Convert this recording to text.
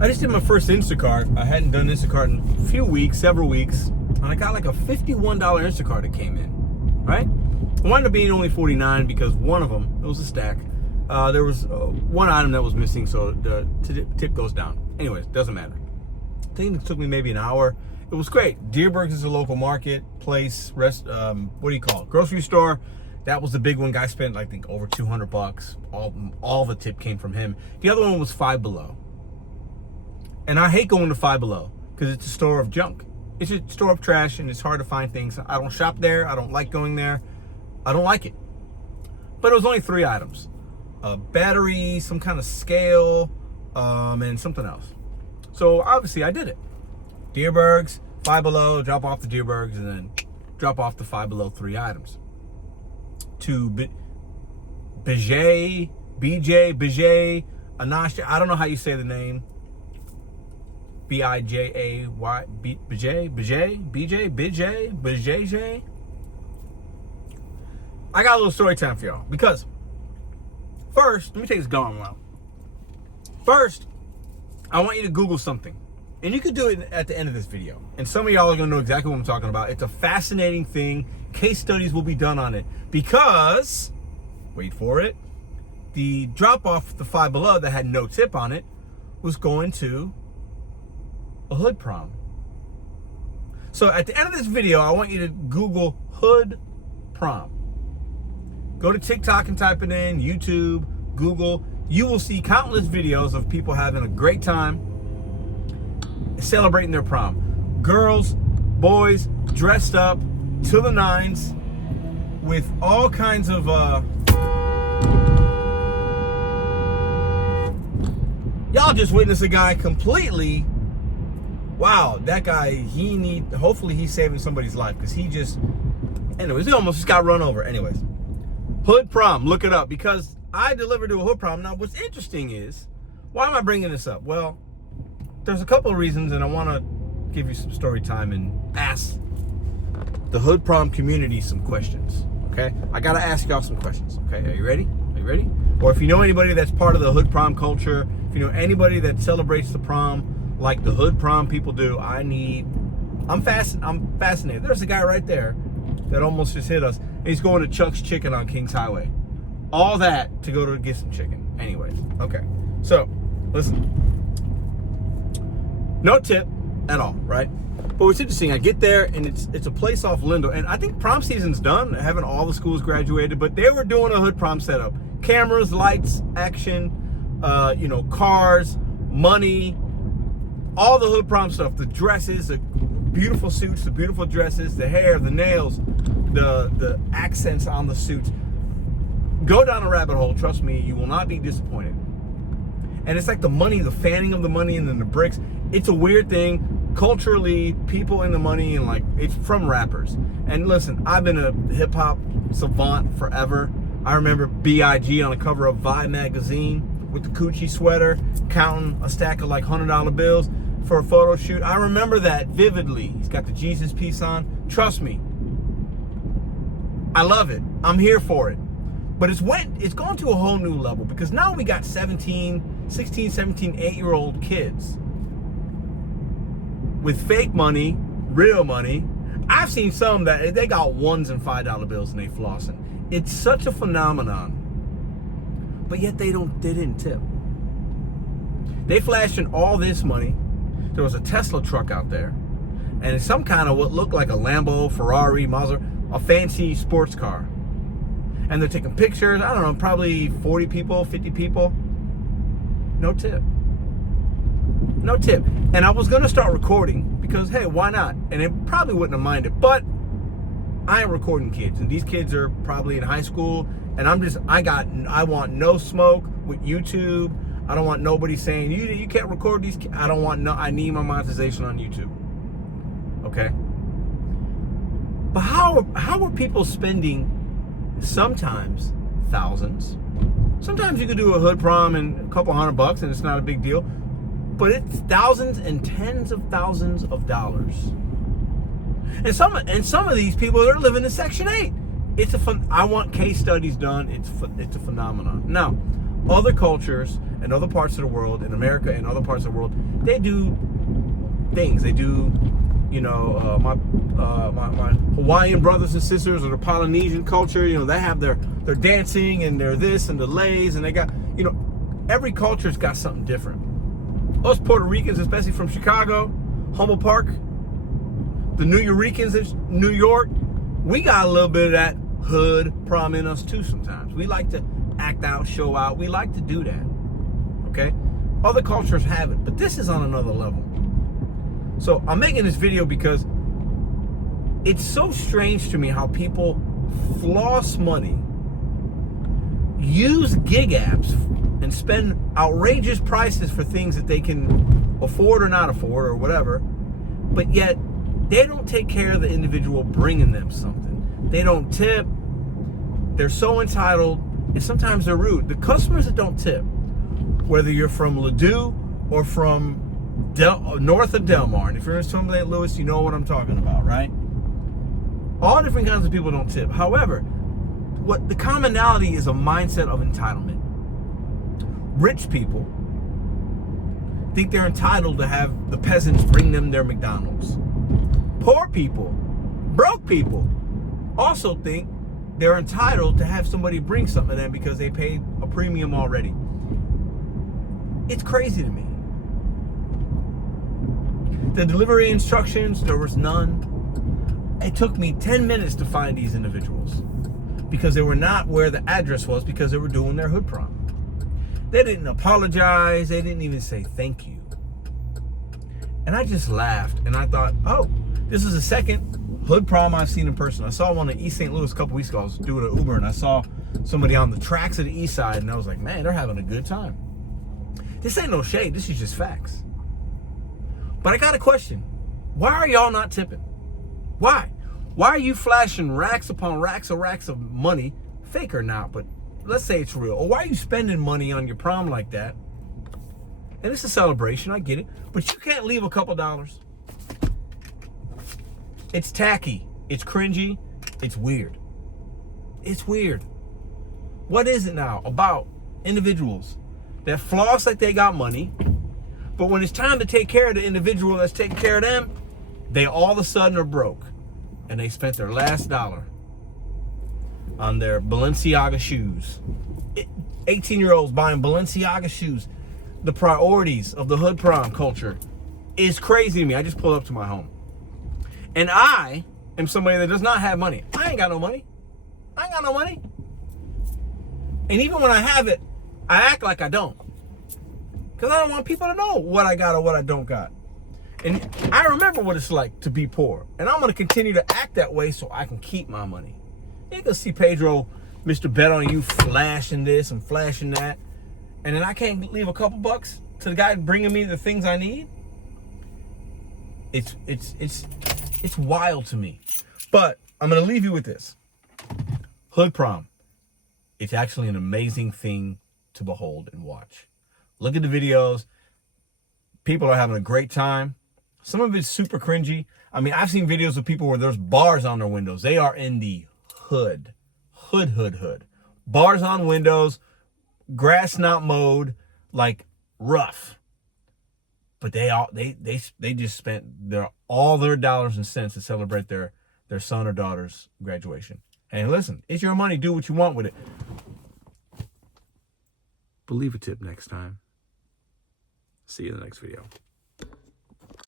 I just did my first Instacart. I hadn't done Instacart in a few weeks, several weeks, and I got like a $51 Instacart that came in, right? It wound up being only $49 because one of them, it was a stack. There was one item that was missing, so the tip goes down. Anyways, doesn't matter. I think it took me maybe an hour. It was great. Deerberg's is a local market place, what do you call it? Grocery store. That was the big one. Guy spent, I think, over $200. All the tip came from him. The other one was Five Below. And I hate going to Five Below because it's a store of junk. It's a store of trash, and it's hard to find things. I don't shop there. I don't like going there. I don't like it. But it was only 3 items. A battery, some kind of scale, and something else. So obviously I did it. Deerberg's, Five Below, drop off the Deerberg's, and then drop off the Five Below 3 items. To BJ, Anasha, I don't know how you say the name. BIJAY, BJ. I got a little story time for y'all because first, let me take this gum out. First, I want you to Google something. And you could do it at the end of this video. And some of y'all are gonna know exactly what I'm talking about. It's a fascinating thing. Case studies will be done on it because, wait for it, the drop off the Five Below that had no tip on it was going to a hood prom. So at the end of this video, I want you to Google hood prom. Go to TikTok and type it in, YouTube, Google. You will see countless videos of people having a great time celebrating their prom. Girls, boys, dressed up to the nines with all kinds of y'all just witnessed a guy completely, wow, that guy, hopefully he's saving somebody's life because anyways, he almost just got run over. Anyways, hood prom, look it up because I delivered to a hood prom. Now what's interesting is, why am I bringing this up? Well, there's a couple of reasons, and I want to give you some story time and ask the hood prom community some questions, okay? I got to ask y'all some questions, okay? Are you ready? Or if you know anybody that's part of the hood prom culture, if you know anybody that celebrates the prom like the hood prom people do, I'm fascinated. There's a guy right there that almost just hit us. He's going to Chuck's Chicken on Kings Highway. All that to go to get some chicken. Anyways, okay. So, listen. No tip at all, right? But what's interesting, I get there and it's a place off Lindo, and I think prom season's done. Haven't all the schools graduated, but they were doing a hood prom setup. Cameras, lights, action, cars, money, all the hood prom stuff. The dresses, the beautiful suits, the beautiful dresses, the hair, the nails, the accents on the suits. Go down a rabbit hole, trust me, you will not be disappointed. And it's like the money, the fanning of the money, and then the bricks. It's a weird thing. Culturally, people in the money, and like, it's from rappers. And listen, I've been a hip-hop savant forever. I remember B.I.G. on the cover of Vibe magazine with the Coochie sweater, counting a stack of like $100 bills for a photo shoot. I remember that vividly. He's got the Jesus piece on. Trust me, I love it. I'm here for it. But it's gone to a whole new level because now we got 16, 17, 8-year-old kids with fake money, real money. I've seen some that they got $1s and $5 bills and they flossing. It's such a phenomenon. But yet they didn't tip. They flashed in all this money. There was a Tesla truck out there, and it's some kind of what looked like a Lambo, Ferrari, Mazda, a fancy sports car. And they're taking pictures, I don't know, probably 40 people, 50 people. No tip. No tip. And I was gonna start recording because, hey, why not? And it probably wouldn't have minded, but I am recording kids, and these kids are probably in high school, and I want no smoke with YouTube. I don't want nobody saying, you can't record these kids. I need my monetization on YouTube. Okay? But how are people spending sometimes thousands? Sometimes you could do a hood prom and a couple $100 and it's not a big deal. But it's thousands and tens of thousands of dollars. And some of these people, they're living in Section 8. I want case studies done. It's a phenomenon. Now, other cultures, in other parts of the world, in America and other parts of the world, they do things. They do, you know, my Hawaiian brothers and sisters, or the Polynesian culture, you know, they have their dancing and their this and the lays, and they got, you know, every culture's got something different. Us Puerto Ricans, especially from Chicago, Humboldt Park, the New Yorkers in New York, we got a little bit of that hood prom in us too sometimes. We like to act out, show out. We like to do that, okay? Other cultures have it, but this is on another level. So I'm making this video because it's so strange to me how people floss money, use gig apps, and spend outrageous prices for things that they can afford or not afford or whatever, but yet they don't take care of the individual bringing them something. They don't tip. They're so entitled, and sometimes they're rude. The customers that don't tip, whether you're from Ladue or from north of Del Mar, and if you're in St. Louis, you know what I'm talking about, right? All different kinds of people don't tip. However, what the commonality is a mindset of entitlement. Rich people think they're entitled to have the peasants bring them their McDonald's. Poor people, broke people, also think they're entitled to have somebody bring something to them because they paid a premium already. It's crazy to me. The delivery instructions, there was none. It took me 10 minutes to find these individuals because they were not where the address was, because they were doing their hood prom. They didn't apologize. They didn't even say thank you. And I just laughed, and I thought, oh, this is the second hood prom I've seen in person. I saw one in East St. Louis a couple weeks ago. I was doing an Uber, and I saw somebody on the tracks of the east side, and I was like, man, they're having a good time. This ain't no shade. This is just facts. But I got a question. Why are y'all not tipping? Why? Why are you flashing racks upon racks of money, fake or not, but let's say it's real. Or why are you spending money on your prom like that? And it's a celebration, I get it, but you can't leave a couple dollars. It's tacky, it's cringy, it's weird. It's weird. What is it now about individuals that floss like they got money, but when it's time to take care of the individual that's taking care of them, they all of a sudden are broke, and they spent their last dollar on their Balenciaga shoes. 18-year-olds buying Balenciaga shoes. The priorities of the hood prom culture is crazy to me. I just pulled up to my home. And I am somebody that does not have money. I ain't got no money. I ain't got no money. And even when I have it, I act like I don't. Because I don't want people to know what I got or what I don't got. And I remember what it's like to be poor. And I'm going to continue to act that way so I can keep my money. You can see Pedro, Mr.BetonYou, flashing this and flashing that. And then I can't leave a couple bucks to the guy bringing me the things I need. It's wild to me. But I'm going to leave you with this. Hood prom. It's actually an amazing thing to behold and watch. Look at the videos. People are having a great time. Some of it's super cringy. I mean, I've seen videos of people where there's bars on their windows. They are in the hood. Hood. Bars on windows. Grass not mowed. Like rough. But they just spent all their dollars and cents to celebrate their son or daughter's graduation. And listen, it's your money. Do what you want with it. But leave a tip next time. See you in the next video.